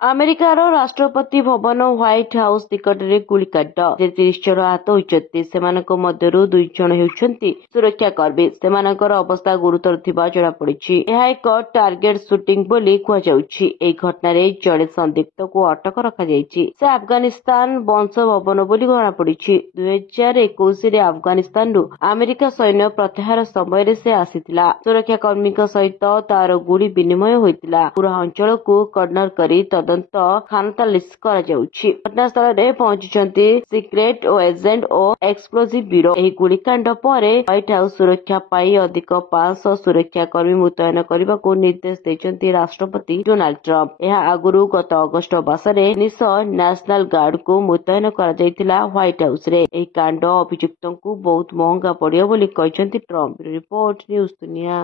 ଆମେରିକାର ରାଷ୍ଟ୍ରପତି ଭବନ white house ନିକଟରେ ଗୁଳିକାଣ୍ଡ। 30 ଜଣ ଆହତ ହୋଇଛନ୍ତି। ସେମାନଙ୍କ ମଧ୍ୟରୁ 2 ଜଣ ହେଉଛନ୍ତି ସୁରକ୍ଷାକର୍ମୀ। ସେମାନଙ୍କର ଅବସ୍ଥା ଗୁରୁତର ଥିବା ଜଣାପଡ଼ିଛି। ଏହା ଏକ ଟାର୍ଗେଟ ସୁଟିଂ ବୋଲି କୁହାଯାଉଛି। ଏହି ଘଟଣାରେ ଜଣେ ସନ୍ଦିଗ୍ଧକୁ ଅଟକ ରଖାଯାଇଛି। ସେ ଆଫଗାନିସ୍ତାନ ବଂଶୋଦ୍ଭବ ବୋଲି ଜଣାପଡ଼ିଛି। 2021ରେ ଆଫଗାନିସ୍ତାନରୁ ଆମେରିକା ସୈନ୍ୟ ପ୍ରତ୍ୟାହାର ସମୟରେ ସେ ଆସିଥିଲା। ସୁରକ୍ଷାକର୍ମୀଙ୍କ ସହିତ ତାର ଗୁଳି ବିନିମୟ ହୋଇଥିଲା। ପୁରା ଅଞ୍ଚଳକୁ କର୍ଣ୍ଣର କରି ତଦନ୍ତ ଖାନତଲାସି କରାଯାଉଛି। ଘଟଣାସ୍ଥଳରେ ପହଞ୍ଚିଛନ୍ତି ସିକ୍ରେଟ୍ ଏଜେଣ୍ଟ ଓ ଏକ୍ସପ୍ଲୋଜିଭ ବ୍ୟୁରୋ। ଏହି ଗୁଳିକାଣ୍ଡ ପରେ ହ୍ୱାଇଟ୍ ହାଉସ୍ ସୁରକ୍ଷା ପାଇଁ ଅଧିକ 500 ସୁରକ୍ଷାକର୍ମୀ ମୁତୟନ କରିବାକୁ ନିର୍ଦ୍ଦେଶ ଦେଇଛନ୍ତି ରାଷ୍ଟ୍ରପତି ଡୋନାଲ୍ଡ ଟ୍ରମ୍ପ। ଏହା ଆଗରୁ ଗତ ଅଗଷ୍ଟ ମାସରେ 300 ନ୍ୟାସନାଲ ଗାର୍ଡଙ୍କୁ ମୁତୟନ କରାଯାଇଥିଲା ହ୍ୱାଇଟ୍ ହାଉସ୍ରେ। ଏହି କାଣ୍ଡ ଅଭିଯୁକ୍ତଙ୍କୁ ବହୁତ ମହଙ୍ଗା ପଡ଼ିବ ବୋଲି କହିଛନ୍ତି ଟ୍ରମ୍ପ। ରିପୋର୍ଟ ନ୍ୟୁଜ୍ ଦୁନିଆ।